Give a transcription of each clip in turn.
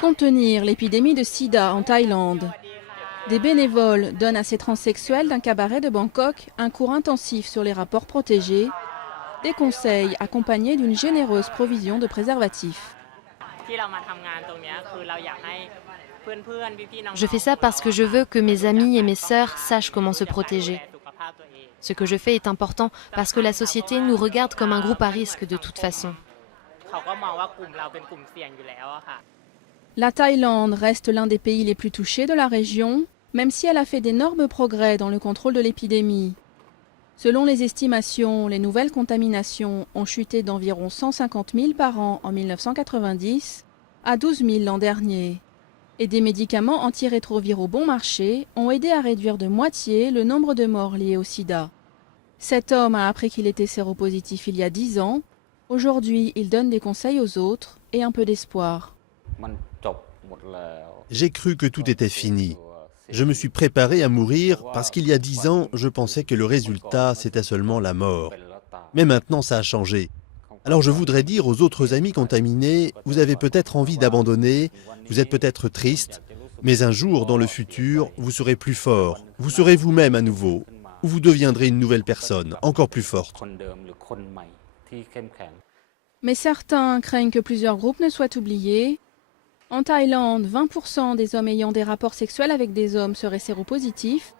Contenir l'épidémie de sida en Thaïlande. Des bénévoles donnent à ces transsexuels d'un cabaret de Bangkok un cours intensif sur les rapports protégés, des conseils accompagnés d'une généreuse provision de préservatifs. Je fais ça parce que je veux que mes amis et mes sœurs sachent comment se protéger. Ce que je fais est important parce que la société nous regarde comme un groupe à risque de toute façon. La Thaïlande reste l'un des pays les plus touchés de la région, même si elle a fait d'énormes progrès dans le contrôle de l'épidémie. Selon les estimations, les nouvelles contaminations ont chuté d'environ 150 000 par an en 1990 à 12 000 l'an dernier. Et des médicaments antirétroviraux bon marché ont aidé à réduire de moitié le nombre de morts liées au sida. Cet homme a appris qu'il était séropositif il y a 10 ans. Aujourd'hui, il donne des conseils aux autres et un peu d'espoir. J'ai cru que tout était fini. Je me suis préparé à mourir parce qu'il y a 10 ans, je pensais que le résultat, c'était seulement la mort. Mais maintenant, ça a changé. Alors je voudrais dire aux autres amis contaminés, vous avez peut-être envie d'abandonner, vous êtes peut-être triste, mais un jour, dans le futur, vous serez plus fort, vous serez vous-même à nouveau, ou vous deviendrez une nouvelle personne, encore plus forte. Mais certains craignent que plusieurs groupes ne soient oubliés. En Thaïlande, 20% des hommes ayant des rapports sexuels avec des hommes seraient séropositifs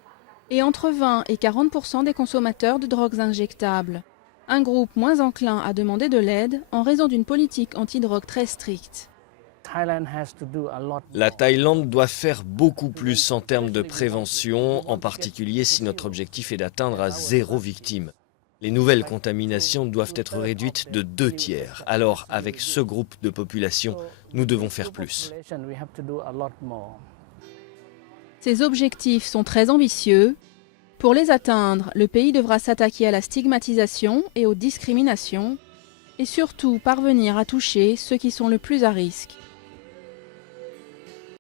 et entre 20 et 40% des consommateurs de drogues injectables. Un groupe moins enclin à demander de l'aide en raison d'une politique antidrogue très stricte. La Thaïlande doit faire beaucoup plus en termes de prévention, en particulier si notre objectif est d'atteindre à 0 victime. Les nouvelles contaminations doivent être réduites de 2/3. Alors, avec ce groupe de population, nous devons faire plus. Ces objectifs sont très ambitieux. Pour les atteindre, le pays devra s'attaquer à la stigmatisation et aux discriminations et surtout parvenir à toucher ceux qui sont le plus à risque.